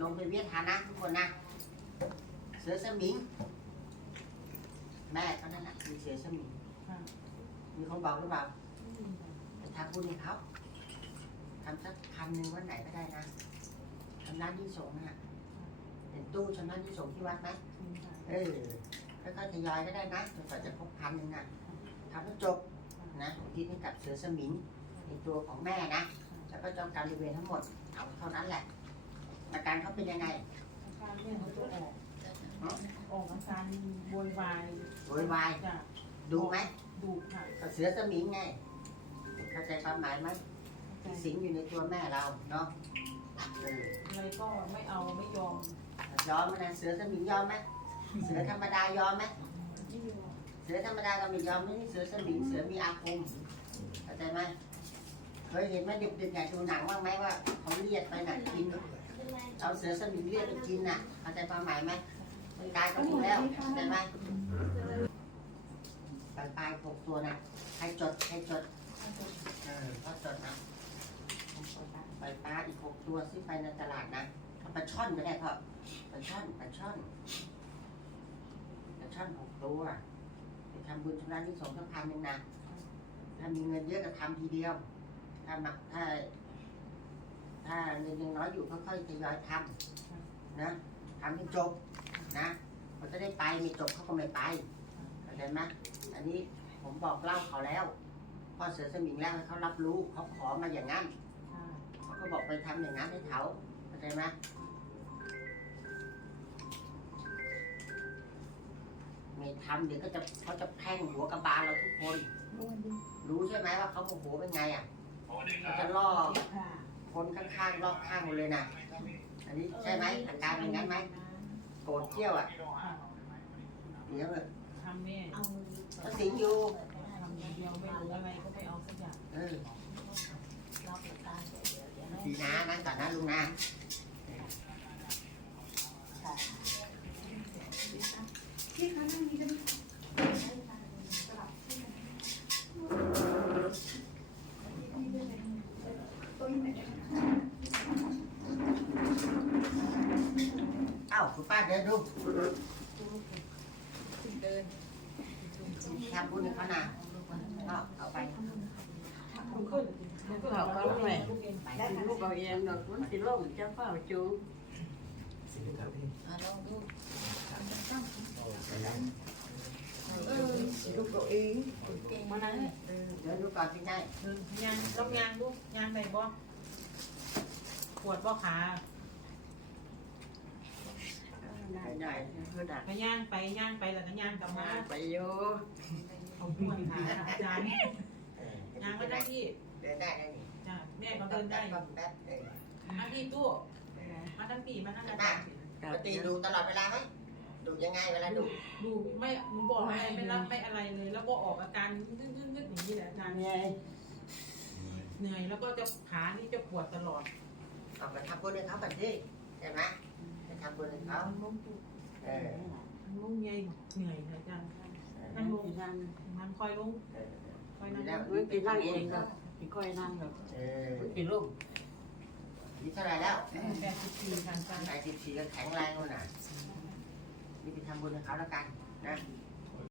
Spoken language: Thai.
ลงไปเวียนทานนะทุกคนนะ เสือสมิง แม่เขานั่นแหละมีเสือสมิงค่ะมีคนบอกหรือเปล่าไปทำบุญให้เขาทำสักพันหนึ่งวันไหนก็ได้นะทำร้านที่สงฆ์น่ะเห็นตู้ชำระที่สงฆ์ที่วัดไหมเออแล้วก็ทยอยก็ได้นะจนกว่าจะครบพันหนึ่งนะทำให้จบนะอุทิศให้กับเสือสมิงในตัวของแม่นะ แล้วก็เจ้ากรรมนายเวรทั้งหมด เอาเท่านั้นแหละ อาการเขาเป็นยังไงอาการเนี่ยเขาจะออกออกอาการโวยวายโวยวายจะดูไหมดุค่ะก็เสือสมิงไง เข้าใจความหมายไหมที่สิงอยู่ในตัวแม่เราเนาะเอออะไรก็ไม่เอาไม่ยอมยอมไหมนะเสือสมิงยอมไหมเสือธรรมดายอมไหมไม่ยอมเสือธรรมดาก็ไม่ยอมไม่ใช่เสือสมิงเสือมีอาคมเข้าใจไหมเคยเห็นไหมเด็กๆอยากดูหนังบ้างไหมว่าเขาเรียกไปหนังกิน เอาเสือสมิงเรียกไปกินน่ะเข้าใจความหมายไหมคนตายก็รู้แล้วเข้าใจไหมปลายปลายหกตัวน่ะใครจดใครจดเออก็จดนะปลายปลาอีกหกตัวซื้อไปในตลาดนะปลาช่อนก็ได้พ่อปลาช่อนปลาช่อนปลาช่อนหกตัวไปทำบุญชำระหนี้สงฆ์สักพันหนึ่งนะถ้ามีเงินเยอะก็ทำทีเดียวถ้ามาถ้า ถ้าเงินยังน้อยอยู่ค่อยๆทยอยทำนะทำให้จบนะเขาจะได้ไปไม่จบเขาก็ไม่ไปเข้าใจไหมอันนี้ผมบอกเล่าเขาแล้วพ่อเสือสมิงแล้วให้เขารับรู้เขาขอมาอย่างนั้นค่ะเขาก็บอกไปทำอย่างนั้นให้เขาเข้าใจไหมไม่ทำเดี๋ยวก็จะเขาจะแพ่งหัวกระบาลเราทุกคน รู้ใช่ไหมว่าเขาโมโหเป็นไงอะเขาจะล่อ ค่ะคนข้างๆรอบข้างหมดเลยนะอันนี้ใช่ไหมอาการเป็นงั้นไหมโกรธเที่ยวอะค่ะเดี๋ยวเลยทำแม่ก็สิงอยู่ทำอย่างเดียวไม่รู้อะไรก็ไม่เอาสักอย่างเออดีนะนั่งก่อนนะลุงนะ ที่เขานั่งนี้กัน เอ้าคุณป้าเดินดูเดินทำบุญให้เขานะก็เอาไปลุกขึ้นลุกขึ้นเขาก็ไม่ลุกเองไปได้ลูกเอาเองดอกมันสิลงจะเฝ้าจูอะลองดูเออลูกเอาเองมานั่งเดินดูก่อนที่ได้เดินยางลองยางดูยางไปบ่ปวดบ่ขา ได้ได้เขาดักก็ย่างไปย่างไปแล้วก็ย่างกลับมาไปอยู่เอาปวดขาอาจารย์เออย่างมาได้ที่เดินได้ได้นี่จ้ะแม่ก็เดินได้แป๊บแป๊บเออมาที่ตู้มาทั้งปีมาทั้งอาจารย์ปกติดูตลอดเวลาไหมดูยังไงเวลาดูดูไม่หนูบอกอะไรไม่รับไม่อะไรเลย แล้วก็ออกอาการงึดงึดงึดอย่างนี้แหละอาจารย์ไงเหนื่อยแล้วก็จะขานี่จะปวดตลอดเอาไปทำบุญให้เขาก่อนที่ใช่ไหมไปทำบุญให้เขา เออลุงใหญ่เหนื่อยเลยอาจารย์นั่งลงนั่งมันคอยลุงคอยนั่งแล้วมันกินนั่งเองครับกินคอยนั่งดอกเออกินลูกนี่เท่าไรแล้วแปดสิบสี่ค่ะอารย์ใส่สิบสี่ก็แข็งแรงแล้วนะนี่ไปทำบุญให้เขาแล้วกันนะ